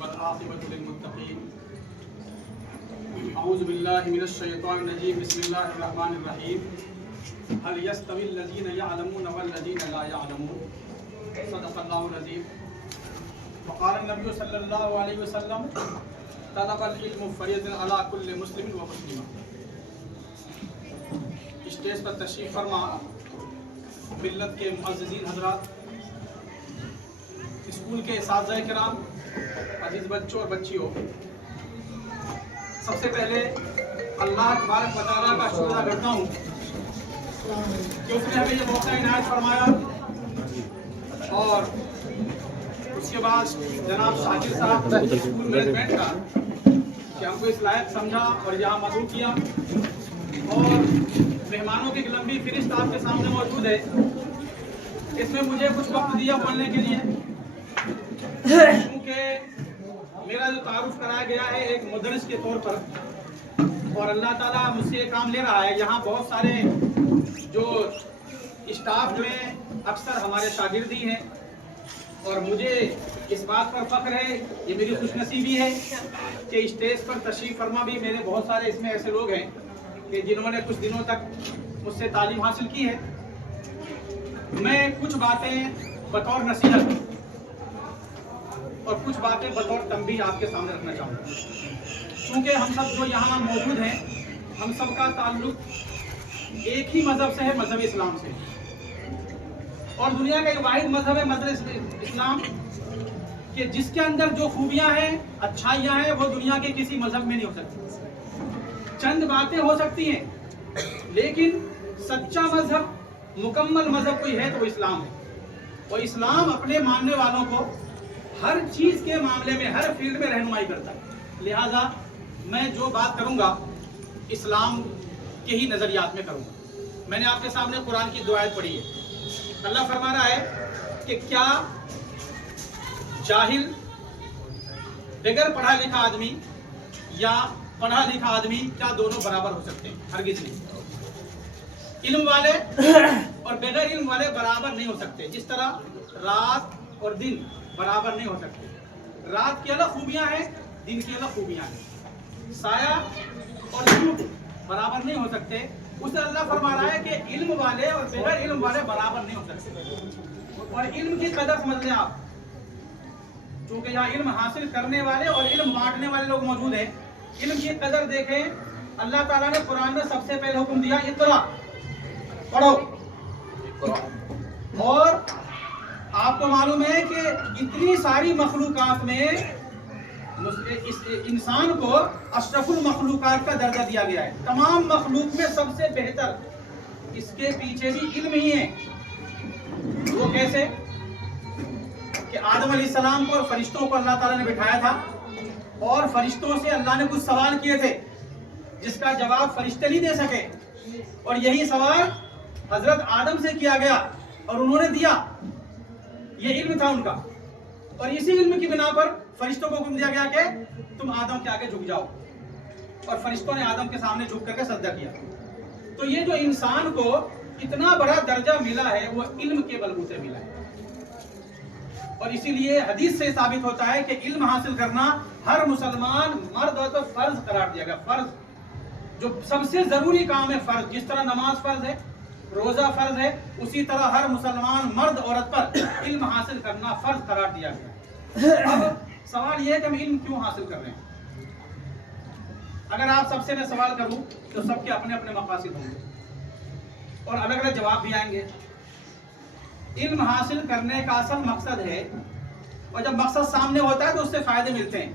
والعاقبۃ للمتقین اعوذ باللہ من الشیطان الرجیم بسم اللہ الرحمن الرحیم هل يستوي الذین یعلمون والذین لا یعلمون صدق اللہ العظیم وقال النبی صلی اللہ علیہ وسلم طلب العلم فریضۃ علی کل مسلم و مسلمہ۔ اسٹیج پر تشریف فرما ملت کے معززین حضرات، اسکول کے اساتذہ کرام، عزیز بچوں اور بچیوں، سب سے پہلے اللہ تبارک و تعالیٰ کا شکر ادا کرتا ہوں کہ اس نے ہمیں یہ موقع عنایت فرمایا، اور اس کے بعد جناب شاکر صاحب اسکول مینجمنٹ کا کہ ہم کو اس لائق سمجھا اور یہاں مدعو کیا، اور مہمانوں کی ایک لمبی فہرست آپ کے سامنے موجود ہے۔ اس میں مجھے کچھ وقت دیا بولنے کے لیے، کیونکہ میرا جو تعارف کرایا گیا ہے ایک مدرس کے طور پر، اور اللہ تعالیٰ مجھ سے یہ کام لے رہا ہے۔ یہاں بہت سارے جو اسٹاف میں اکثر ہمارے شاگرد ہی ہیں، اور مجھے اس بات پر فخر ہے، یہ میری خوش نصیبی ہے کہ اسٹیج پر تشریف فرما بھی میرے بہت سارے اس میں ایسے لوگ ہیں کہ جنہوں نے کچھ دنوں تک مجھ سے تعلیم حاصل کی ہے۔ میں کچھ باتیں بطور نصیحت اور کچھ باتیں بطور تنبیہ آپ کے سامنے رکھنا چاہوں گا، کیونکہ ہم سب جو یہاں موجود ہیں، ہم سب کا تعلق ایک ہی مذہب سے ہے، مذہب اسلام سے، اور دنیا کا ایک واحد مذہب ہے مذہب اسلام، کہ جس کے اندر جو خوبیاں ہیں، اچھائیاں ہیں، وہ دنیا کے کسی مذہب میں نہیں ہو سکتی۔ چند باتیں ہو سکتی ہیں، لیکن سچا مذہب، مکمل مذہب کوئی ہے تو وہ اسلام ہے، اور اسلام اپنے ماننے والوں کو ہر چیز کے معاملے میں، ہر فیلڈ میں رہنمائی کرتا ہے۔ لہذا میں جو بات کروں گا اسلام کے ہی نظریات میں کروں گا۔ میں نے آپ کے سامنے قرآن کی دو آیت پڑھی ہے۔ اللہ فرما رہا ہے کہ کیا جاہل، بغیر پڑھا لکھا آدمی یا پڑھا لکھا آدمی کیا دونوں برابر ہو سکتے ہیں؟ ہرگز نہیں۔ علم والے اور بغیر علم والے برابر نہیں ہو سکتے، جس طرح رات اور دن برابر نہیں ہو سکتے۔ رات کی الگ خوبیاں ہیں، دن کی الگ خوبیاں ہیں۔ سایہ اور دھوپ برابر نہیں ہو سکتے۔ اسے اللہ فرما رہا ہے کہ علم والے اور بغیر علم والے برابر نہیں ہو سکتے۔ اور علم کی قدر سمجھ لیں آپ، کیونکہ یہاں علم حاصل کرنے والے اور علم بانٹنے والے لوگ موجود ہیں۔ علم کی قدر دیکھیں، اللہ تعالیٰ نے قرآن میں سب سے پہلے حکم دیا اقرا، پڑھو۔ اور آپ کو معلوم ہے کہ اتنی ساری مخلوقات میں اس انسان کو اشرف المخلوقات کا درجہ دیا گیا ہے۔ تمام مخلوق میں سب سے بہتر، اس کے پیچھے بھی علم ہی ہے۔ وہ کیسے کہ آدم علیہ السلام کو اور فرشتوں کو اللہ تعالیٰ نے بٹھایا تھا، اور فرشتوں سے اللہ نے کچھ سوال کیے تھے جس کا جواب فرشتے نہیں دے سکے، اور یہی سوال حضرت آدم سے کیا گیا اور انہوں نے دیا۔ یہ علم تھا ان کا، اور اسی علم کی بنا پر فرشتوں کو حکم دیا گیا کہ تم آدم کے آگے جھک جاؤ، اور فرشتوں نے آدم کے سامنے جھک کر کے سجدہ کیا۔ تو یہ جو انسان کو اتنا بڑا درجہ ملا ہے وہ علم کے بلبوتے ملا ہے، اور اسی لیے حدیث سے ثابت ہوتا ہے کہ علم حاصل کرنا ہر مسلمان مرد ہو تو فرض قرار دیا گیا۔ فرض جو سب سے ضروری کام ہے، فرض، جس طرح نماز فرض ہے، روزہ فرض ہے، اسی طرح ہر مسلمان مرد عورت پر علم حاصل کرنا فرض قرار دیا گیا۔ اب سوال یہ ہے کہ ہم علم کیوں حاصل کر رہے ہیں؟ اگر آپ سب سے میں سوال کروں تو سب کے اپنے اپنے مقاصد ہوں گے اور الگ الگ جواب بھی آئیں گے۔ علم حاصل کرنے کا اصل مقصد ہے، اور جب مقصد سامنے ہوتا ہے تو اس سے فائدے ملتے ہیں۔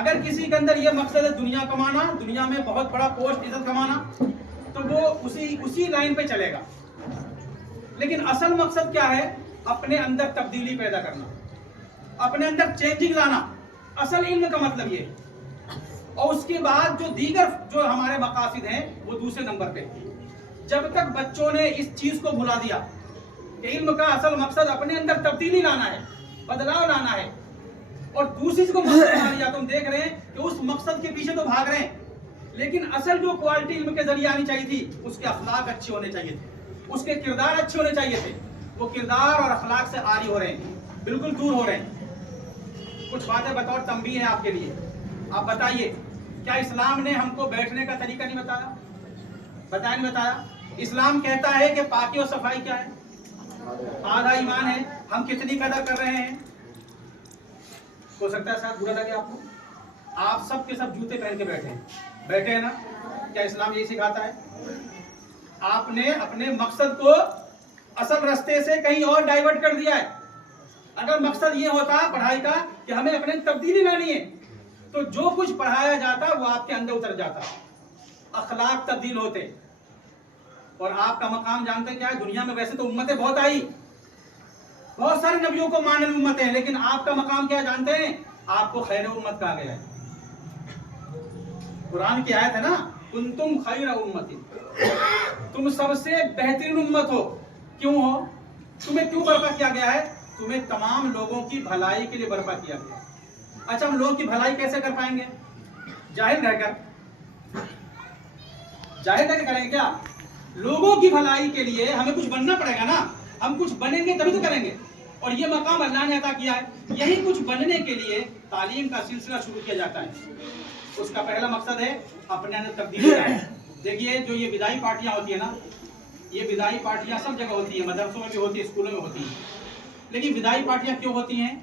اگر کسی کے اندر یہ مقصد ہے دنیا کمانا، دنیا میں بہت بڑا پوسٹ عزت کمانا، تو وہ اسی لائن پہ چلے گا۔ لیکن اصل مقصد کیا ہے؟ اپنے اندر تبدیلی پیدا کرنا، اپنے اندر چینجنگ لانا، اصل علم کا مطلب یہ ہے۔ اور اس کے بعد جو دیگر جو ہمارے مقاصد ہیں وہ دوسرے نمبر پہ۔ جب تک بچوں نے اس چیز کو بھلا دیا کہ علم کا اصل مقصد اپنے اندر تبدیلی لانا ہے، بدلاؤ لانا ہے، اور دوسری چیز کو مقصد بنا لیا، تو ہم دیکھ رہے ہیں کہ اس مقصد کے پیچھے تو بھاگ رہے ہیں، لیکن اصل جو کوالٹی علم کے ذریعے آنی چاہیے تھی، اس کے اخلاق اچھے ہونے چاہیے تھے، اس کے کردار اچھے ہونے چاہیے تھے، وہ کردار اور اخلاق سے عاری ہو رہے ہیں، بالکل دور ہو رہے ہیں۔ کچھ باتیں بطور تنبیہ ہے آپ کے لیے. آپ بتائیے کیا اسلام نے ہم کو بیٹھنے کا طریقہ نہیں بتایا؟ بتایا نہیں بتایا؟ اسلام کہتا ہے کہ پاکی اور صفائی کیا ہے؟ آدھا ایمان ہے. ہم کتنی قدر کر رہے ہیں؟ ہو سکتا ہے شاید برا لگے آپ کو. آپ سب کے سب جوتے پہن کے بیٹھے ہیں نا؟ کیا اسلام یہی سکھاتا ہے؟ آپ نے اپنے مقصد کو اصل رستے سے کہیں اور ڈائیورٹ کر دیا ہے. اگر مقصد یہ ہوتا پڑھائی کا کہ ہمیں اپنے تبدیلی لانی ہے تو جو کچھ پڑھایا جاتا وہ آپ کے اندر اتر جاتا, اخلاق تبدیل ہوتے. اور آپ کا مقام جانتے کیا ہے؟ دنیا میں ویسے تو امتیں بہت آئی, بہت سارے نبیوں کو ماننے امتیں ہیں, لیکن آپ کا مقام کیا جانتے ہیں؟ آپ کو خیر امت کہا گیا ہے. قرآن کی آیت ہے نا, کنتم خیر امت, تم سب سے بہترین امت ہو. کیوں ہو؟ تمہیں کیوں برپا کیا گیا ہے؟ تمہیں تمام لوگوں کی بھلائی کے لیے برپا کیا گیا. اچھا, ہم لوگوں کی بھلائی کیسے کر پائیں گے؟ جاہل رہ کر. جاہل رہ کر کریں گے کیا؟ لوگوں کی بھلائی کے لیے ہمیں کچھ بننا پڑے گا نا. ہم کچھ بنیں گے تبھی تو کریں گے. اور یہ مقام اللہ نے عطا کیا ہے. یہی کچھ بننے کے لیے تعلیم کا سلسلہ شروع کیا جاتا ہے. اس کا پہلا مقصد ہے اپنے اندر تبدیلی لانا. دیکھیے جو یہ بدائی پارٹیاں ہوتی ہیں نا, یہ بدائی پارٹیاں سب جگہ ہوتی ہیں, مدرسوں میں بھی ہوتی ہیں, اسکولوں میں ہوتی ہیں. لیکن بدائی پارٹیاں کیوں ہوتی ہیں؟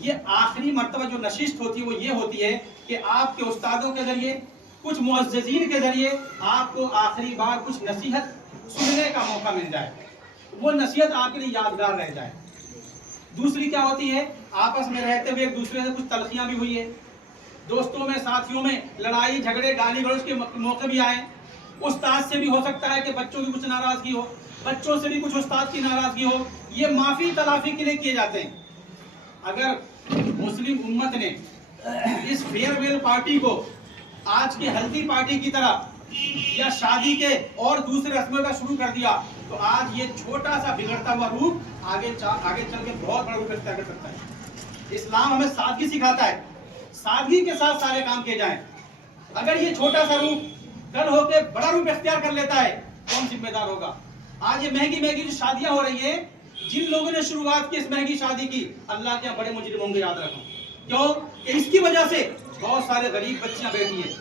یہ آخری مرتبہ جو نشست ہوتی ہے وہ یہ ہوتی ہے کہ آپ کے استادوں کے ذریعے, کچھ معززین کے ذریعے آپ کو آخری بار کچھ نصیحت سننے کا موقع مل جائے, وہ نصیحت آپ کے لیے یادگار رہ جائے. دوسری کیا ہوتی ہے؟ آپس میں رہتے ہوئے ایک دوسرے سے کچھ تلخیاں بھی ہوئی ہے, دوستوں میں ساتھیوں میں لڑائی جھگڑے گالی گلوچ کے موقع بھی آئے. استاد سے بھی ہو سکتا ہے کہ بچوں کی کچھ ناراضگی ہو, بچوں سے بھی کچھ استاد کی ناراضگی ہو. یہ معافی تلافی کے لیے کیے جاتے ہیں. اگر مسلم امت نے اس فیئر ویل پارٹی کو آج کی ہلدی پارٹی کی طرح یا شادی کے اور دوسرے رسموں کا شروع کر دیا تو آج یہ چھوٹا سا بگڑتا ہوا روپ آگے چل کے بہت بڑا روپ اختیار کر سکتا ہے. اسلام ہمیں سادگی سکھاتا ہے, سادگی کے ساتھ سارے کام کیے جائیں. اگر یہ چھوٹا سا روپ کل ہو کے بڑا روپ اختیار کر لیتا ہے, کون ذمہ دار ہوگا؟ آج یہ مہنگی مہنگی جو شادیاں ہو رہی ہیں, جن لوگوں نے شروعات کی اس مہنگی شادی کی, اللہ کے بڑے مجرم ہوں گے, یاد رکھو. کیوں کہ اس کی وجہ سے بہت سارے غریب بچیاں بیٹھی ہیں,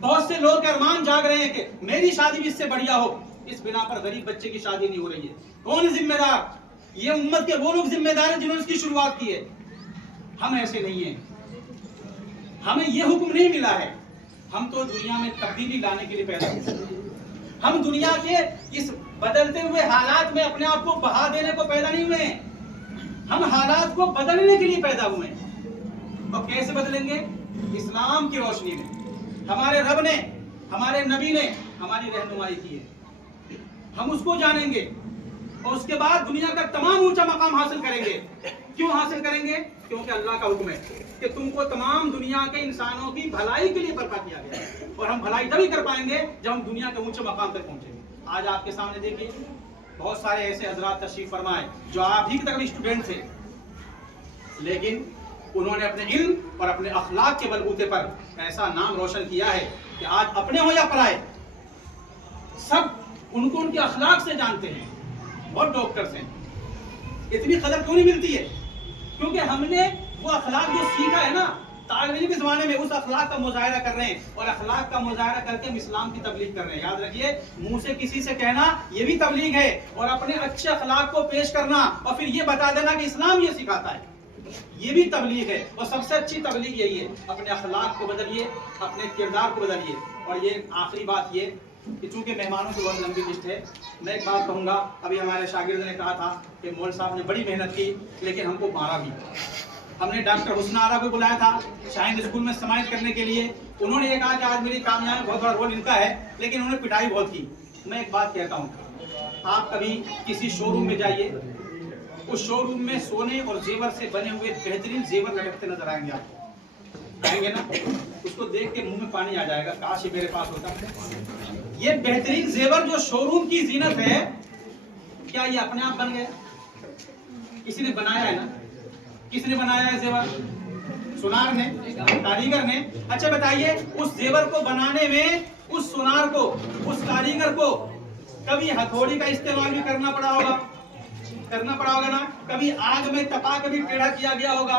بہت سے لوگ ارمان جاگ رہے ہیں کہ میری شادی بھی اس سے بڑھیا ہو. اس بنا پر غریب بچے کی شادی نہیں ہو رہی ہے. کون ذمہ دار؟ یہ امت کے وہ لوگ ذمہ دار ہیں جنہوں نے اس کی شروعات کی ہے. ہم ایسے نہیں ہیں, ہمیں یہ حکم نہیں ملا ہے. ہم تو دنیا میں تبدیلی لانے کے لیے پیدا ہوئے. ہم دنیا کے اس بدلتے ہوئے حالات میں اپنے آپ کو بہا دینے کو پیدا نہیں ہوئے ہیں. ہم حالات کو بدلنے کے لیے پیدا ہوئے ہیں. اور کیسے بدلیں گے؟ اسلام کی روشنی میں. ہمارے رب نے, ہمارے نبی نے ہماری رہنمائی کی ہے, ہم اس کو جانیں گے اور اس کے بعد دنیا کا تمام اونچا مقام حاصل کریں گے. کیوں حاصل کریں گے؟ کیونکہ اللہ کا حکم ہے کہ تم کو تمام دنیا کے انسانوں کی بھلائی کے لیے برپا کیا گیا ہے. اور ہم بھلائی تبھی کر پائیں گے جب ہم دنیا کے اونچے مقام تک پہنچیں گے. آج آپ کے سامنے دیکھیے بہت سارے ایسے حضرات تشریف فرمائے جو آپ ہی تک اسٹوڈنٹ تھے, لیکن انہوں نے اپنے علم اور اپنے اخلاق کے بلبوتے پر ایسا نام روشن کیا ہے کہ آج اپنے ہو یا پرائے سب ان کو ان کے اخلاق سے جانتے ہیں. اور ڈاکٹرز ہیں, اتنی قدر کیوں نہیں ملتی ہے؟ کیونکہ ہم نے وہ اخلاق جو سیکھا ہے نا تعلیمی زمانے میں, اس اخلاق کا مظاہرہ کر رہے ہیں. اور اخلاق کا مظاہرہ کر کے ہم اسلام کی تبلیغ کر رہے ہیں. یاد رکھیے, منہ سے کسی سے کہنا یہ بھی تبلیغ ہے, اور اپنے اچھے اخلاق کو پیش کرنا اور پھر یہ بتا دینا کہ اسلام یہ سکھاتا ہے, یہ بھی تبلیغ ہے. اور سب سے اچھی تبلیغ یہی ہے, اپنے اخلاق کو بدلیے, اپنے کردار کو بدلیے. اور یہ آخری بات یہ کہ چونکہ مہمانوں کی بہت لمبی لسٹ ہے, میں ایک بات کہوں گا. ابھی ہمارے شاگرد نے کہا تھا کہ مول صاحب نے بڑی محنت کی لیکن ہم کو مارا بھی. ہم نے ڈاکٹر حسن آرا کو بلایا تھا شاہین اسکول میں سماعت کرنے کے لیے. انہوں نے یہ کہا کہ آج میری کامیابی میں بہت بڑا رول ان کا ہے, لیکن انہوں نے پٹائی بہت کی. میں ایک بات کہتا ہوں, آپ کبھی کسی شو روم میں جائیے, اس شو روم میں سونے اور زیور سے بنے ہوئے بہترین زیور لٹکتے نظر آئیں گے. آپ آئیں گے نا, اس کو دیکھ کے منہ میں پانی آ جائے گا, کاش یہ میرے پاس ہوتا. یہ بہترین زیور جو شو روم کی زینت ہے, کیا یہ اپنے آپ بن گیا؟ کسی نے بنایا ہے نا. کس نے بنایا ہے زیور؟ سونار نے, کاریگر نے. اچھا بتائیے, اس زیور کو بنانے میں اس سونار کو, اس کاریگر کو کبھی ہتھوڑی کا استعمال بھی کرنا پڑا ہوگا نا, کبھی آگ میں تپا کے بھی ٹیڑھا کیا گیا ہوگا,